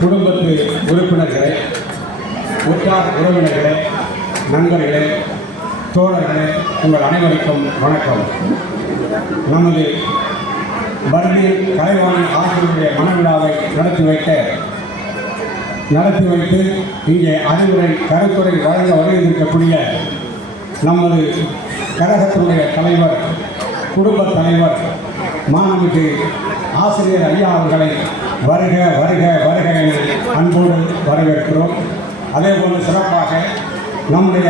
குடும்பத்து உறுப்பினர்களே, உற்றார் உறவினர்களே, நண்பர்களே, தோழர்களே, உங்கள் அனைவருக்கும் வணக்கம். நமது பர்லின் கலைவாணி ஆசிரியருடைய மனவிழாவை நடத்தி வைத்து இங்கே அறிவுரை கருத்துரை வழங்க வருகின்றிருக்கக்கூடிய நமது கழகத்தினுடைய தலைவர், குடும்ப தலைவர், மாண்புமிகு ஆசிரியர் ஐயா அவர்களை வருக வருக வருக என அன்போடு வரவேற்கிறோம். அதேபோல் சிறப்பாக நம்முடைய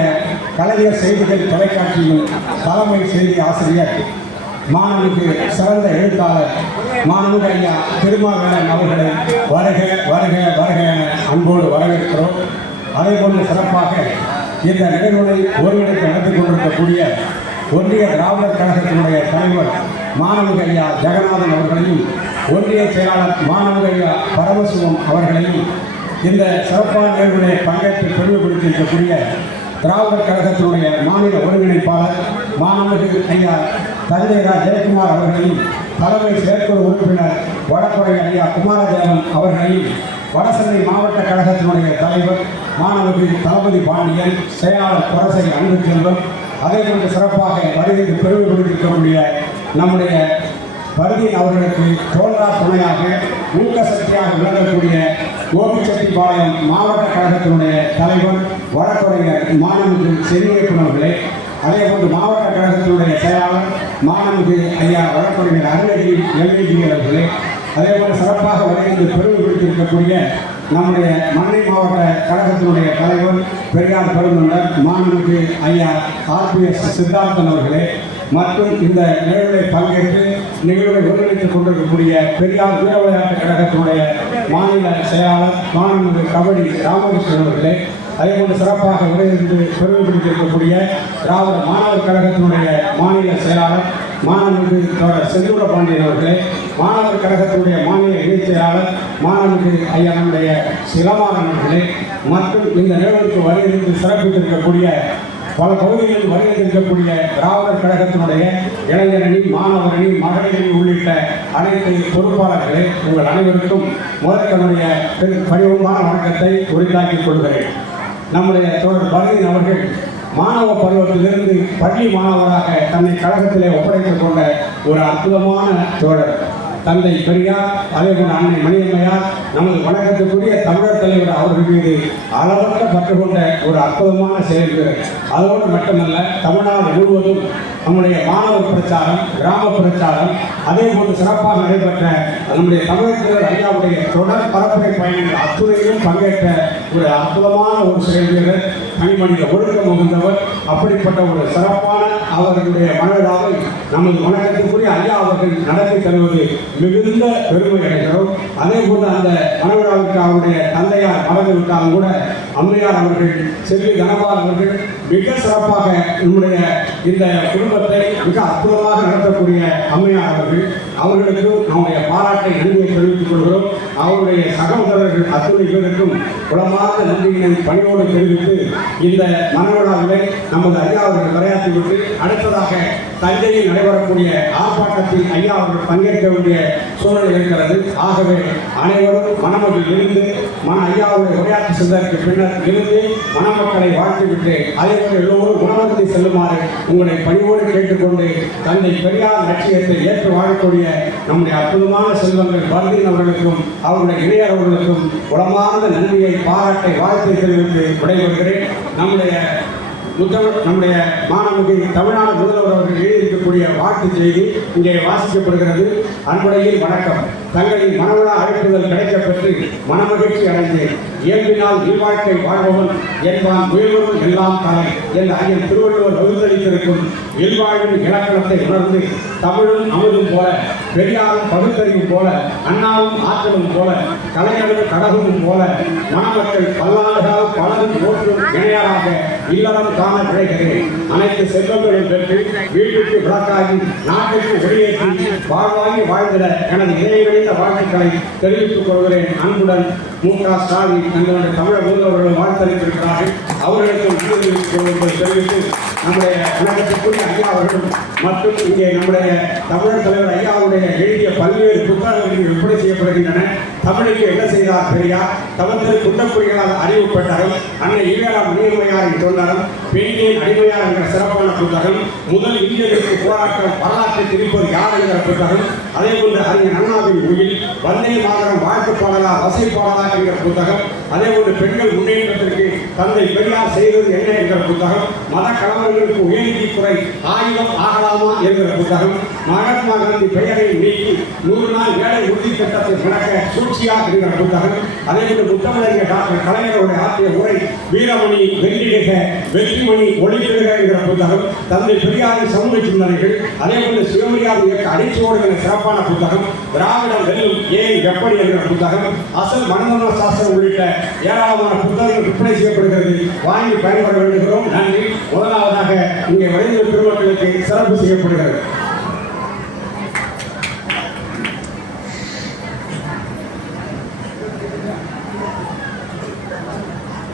கலைஞர் செய்திகள் தொலைக்காட்சியின் தலைமை செய்தி ஆசிரியர், மாண்புமிகு சிறந்த எழுத்தாளர் மாண்புமிகு ஐயா திருமாவேலன் அவர்களை வருக வருக வருக என அன்போடு வரவேற்கிறோம். அதேபோல் சிறப்பாக இந்த நிகழ்வுகளை ஒருங்கிணைத்து நடத்தி கொண்டிருக்கக்கூடிய ஒன்றிய திராவிடர் கழகத்தினுடைய தலைவர் மாண்புமிகு ஐயா ஜெகநாதன் அவர்களையும், ஒன்றிய செயலாளர் மாண்புமிகு ஐயா பரமசிவம் அவர்களையும், இந்த சிறப்பான நிகழ்வுகளை பங்கேற்று பெருமைப்படுத்தியிருக்கக்கூடிய திராவிடர் கழகத்தினுடைய மாநில ஒருங்கிணைப்பாளர் மாண்புமிகு ஐயா தந்தையரா ஜெயக்குமார் அவர்களையும், தலைமை செயற்குழு உறுப்பினர் வடக்குறை ஐயா குமாரதேவன் அவர்களையும், வடசென்னை மாவட்ட கழகத்தினுடைய தலைவர் மாண்புமிகு தளபதி பாண்டியன், செயலாளர் புரசை அன்புச்செல்வன், அதேபோன்று சிறப்பாக வருகைக்கு பெருமைப்படுத்தியிருக்கக்கூடிய நம்முடைய பர்தீன் அவர்களுக்கு தோன்றா துணையாக ஊக்கசக்தியாக விளங்கக்கூடிய கோபிச்செட்டிப்பாளையம் மாவட்ட கழகத்தினுடைய தலைவர் வழக்குரைஞர் மாண்புமிகு செல்வியப்பன் அவர்களே, அதேபோன்று மாவட்ட கழகத்தினுடைய செயலாளர் மாண்புமிகு ஐயா வழக்குரைஞர் அருணகிரி எல்ஏஜி அவர்களே, அதேபோல் சிறப்பாக வருகைக்கு பெருமைப்படுத்தியிருக்கக்கூடிய நம்முடைய மதுரை மாவட்ட கழகத்தினுடைய தலைவர் பெரியார் பெருந்தொண்டர் மாண்புமிகு ஐயா ஆர்பிஎஸ் சித்தார்த்தன் அவர்களே, மற்றும் இந்த நிகழ்வை பங்கேற்று நிகழ்வை ஒருங்கிணைத்துக் கொண்டிருக்கக்கூடிய பெரியார் வீர விளையாட்டு கழகத்தினுடைய மாநில செயலாளர் மாண்புமிகு கபடி ராமகிருஷ்ணன் அவர்களே, அதேபோன்று சிறப்பாக உரையிலிருந்து பெருமைப்படுத்தியிருக்கக்கூடிய திராவிட மாணவர் கழகத்தினுடைய மாநில செயலாளர் மாண்புமிகு செந்தூர பாண்டியன் அவர்களே, மாணவர் கழகத்தினுடைய மாநில இணைச் செயலாளர் மாண்புமிகு ஐயா நம்முடைய சிலமாறன் அவர்களே, மற்றும் இந்த நிகழ்வுக்கு வருகையிலிருந்து சிறப்பித்திருக்கக்கூடிய பல பகுதிகளில் வருகின்றிருக்கக்கூடிய திராவிடர் கழகத்தினுடைய இளைஞரணி, மாணவரணி, மகளிரணி உள்ளிட்ட அனைத்து பொறுப்பாளர்களே, உங்கள் அனைவருக்கும் முதற்கனுடைய பணிவமான வணக்கத்தை உரித்தாக்கிக் கொள்கிறேன். நம்முடைய தோழர் பர்தீன் அவர்கள் மாணவ பருவத்திலிருந்து பள்ளி மாணவராக தன்னை கழகத்திலே ஒப்படைத்துக் கொண்ட ஒரு அற்புதமான தோழர். தந்தை பெரியார், அதேபோல் அன்னை மணியம்மையார், நமது வணக்கத்துக்குரிய தமிழர் தலைவர் அவர்கள் மீது அளவற்ற பற்று கொண்ட ஒரு அற்புதமான செயல். அதோடு மட்டுமல்ல, தமிழ்நாடு முழுவதும் நம்முடைய மாணவர் பிரச்சாரம், கிராம பிரச்சாரம், அதே போன்று சிறப்பாக நடைபெற்ற நம்முடைய தமிழர் ஐயாவுடைய தொடர் பரப்புரை பயணங்கள் அத்துறையிலும் பங்கேற்ற ஒரு அற்புதமான ஒரு செயல்வீரர், தனிமனித ஒழுக்கம் மிகுந்தவர். அப்படிப்பட்ட ஒரு சிறப்பான அவர்களுடைய மனவிழாவை நமது வணக்கத்துக்குரிய ஐயா அவர்கள் நடத்தி தருவது மிகுந்த பெருமை அடைகிறோம். அதே போன்று அந்த மனவிழாவிற்கு அவருடைய தந்தையார் மறந்து விட்டாலும் கூட அம்மையார் அவர்கள், செல்வி தனபால் அவர்கள் மிக சிறப்பாக நம்முடைய இந்த குடும்பத்தை மிக அற்புதமாக நடத்தக்கூடிய அம்மையார் அவர்கள், அவர்களுக்கு நம்முடைய பாராட்டை நன்றியை தெரிவித்துக் கொள்கிறோம். அவருடைய சகோதரர்கள் அத்துணை பேருக்கும் குளமார்ந்த நன்றியினை பணியோடு தெரிவித்து இந்த மனவிழாவிலே நமது ஐயா அவர்கள் உரையாற்றிவிட்டு அடுத்ததாக தஞ்சையில் நடைபெறக்கூடிய ஆர்ப்பாட்டத்தில் ஐயா அவர்கள் பங்கேற்க வேண்டிய சூழல் இருக்கிறது. ஆகவே அனைவரும் மணமகில் இருந்து ஐயாவுடைய உரையாற்றி சென்றதற்கு பின்னர் இருந்து மணமக்களை வாழ்த்திவிட்டு அதேபோல் எல்லோரும் உணவகத்தை செல்லுமாறு உங்களை பணிவோடு கேட்டுக்கொண்டு தந்தை பெரியார் லட்சியத்தை ஏற்று வாழக்கூடிய நம்முடைய அற்புதமான செல்வங்கள் பர்தீன் அவர்களுக்கும் அவருடைய இளையர் அவர்களுக்கும் உளமார்ந்த நன்றியை, பாராட்டை, வாழ்த்தை தெரிவித்து விடைபெறுகிறேன். நம்முடைய மாண்புமிகு தமிழ்நாடு முதல்வர் அவர்கள் எழுதியிருக்கக்கூடிய வாழ்த்து செய்தி இங்கே வாசிக்கப்படுகிறது. அன்புடையில் வணக்கம். தங்களின் மனவிழா அழைப்புதல் கிடைக்கப்பெற்று மனமகிழ்ச்சி அடைந்தேன். இயல்பினால் இல்வாழ்க்கை வாழ்பவன் என்பான் உயர்வரும் எல்லாம் தலை என்ற ஐயன் திருவள்ளுவர் வகுத்தளித்திருக்கும் இல்வாழ்வின் இலக்கணத்தை உணர்ந்து தமிழும் அமுதும் போல, பெரியாரும் பகுத்தறிவும் போல, அண்ணாவும் ஆற்றலும் போல, கலைஞரும் கடகமும் போல மணமக்கள் பல்லாண்டுகளால் பலரும் போற்றும் இணையராக இல்லறம் காண விளைகிறேன். அனைத்து செல்வங்களும் பெற்று வீட்டுக்கு விளக்காகி நாட்டுக்கு ஒளியேற்றி வாழ்வாகி வாழ்ந்திட எனது இணையவெளித்த வாழ்த்துக்களை தெரிவித்துக் கொள்கிறேன். அன்புடன் மு க ஸ்டாலின் தங்களுடைய தமிழக முதல்வர்கள் வாழ்த்தளித்திருக்கிறார்கள். அவர்களுக்கும் தெரிவித்து நம்முடைய வணக்கத்திற்குரிய ஐயா அவர்களும் மற்றும் இங்கே நம்முடைய தமிழர் தலைவர் ஐயா அவருடைய எழுதிய பல்வேறு புத்தகங்கள் விற்பனை செய்யப்படுகின்றன. தமிழுக்கு என்ன செய்தார் பெரியார், தவத்திற்கு குற்றக்குறிகளால் அறிவுப்பட்டார்கள், அன்னை ஈவேரா மணியம்மையாரின் தொண்டரம், பெண்ணின் அடிமையார் என்ற சிறப்பான புத்தகம், முதல் இந்தியர்களுக்கு போராட்டம் வரலாற்றை திருப்பது யார் என்கிற புத்தகம், அதே போன்று அறிஞர் அண்ணாவின் உயில், வந்தே மாதரம் வாழ்த்து பாடலா வசை பாடலா என்கிற புத்தகம், அதே போன்று பெண்கள் முன்னேற்றத்திற்கு தந்தை பெரியார் செய்தது என்ன என்கிற புத்தகம், மத கலவரங்களுக்கு உயர்நீதித்துறை ஆயுதம் ஆகலாமா என்கிற புத்தகம், மகாத்மா காந்தி பெயரை நீக்கி 100 நாள் வேலை உறுதி திட்டத்தை முடக்க சூழ்ச்சியா என்கிற புத்தகம், அதே போன்று முத்தமிழறிஞர் டாக்டர் கலைஞருடைய ஆற்றிய உரை வீரமணி வெற்றிடுக வெற்றிமணி ஒளிபெறுக என்கிற புத்தகம், தந்தை பெரியாரின் சமூக சிந்தனைகள், அதே போன்று சுயமரியாதை இயக்க அடிச்சோடுகிற சிறப்பான புத்தகம், திராவிடம் வெல்லும் ஏன் எப்படி என்கிற புத்தகம், அசல் மனநல சாஸ்திரம் உள்ளிட்ட ஏராளமான புத்தகங்கள் விற்பனை செய்யப்படுகிறது. வாங்கி பயன்பட வேண்டுகிறோம். நன்றி. முதலாவதாக இங்கே வரைந்த பெருமக்களுக்கு சிறப்பு செய்யப்படுகிறது.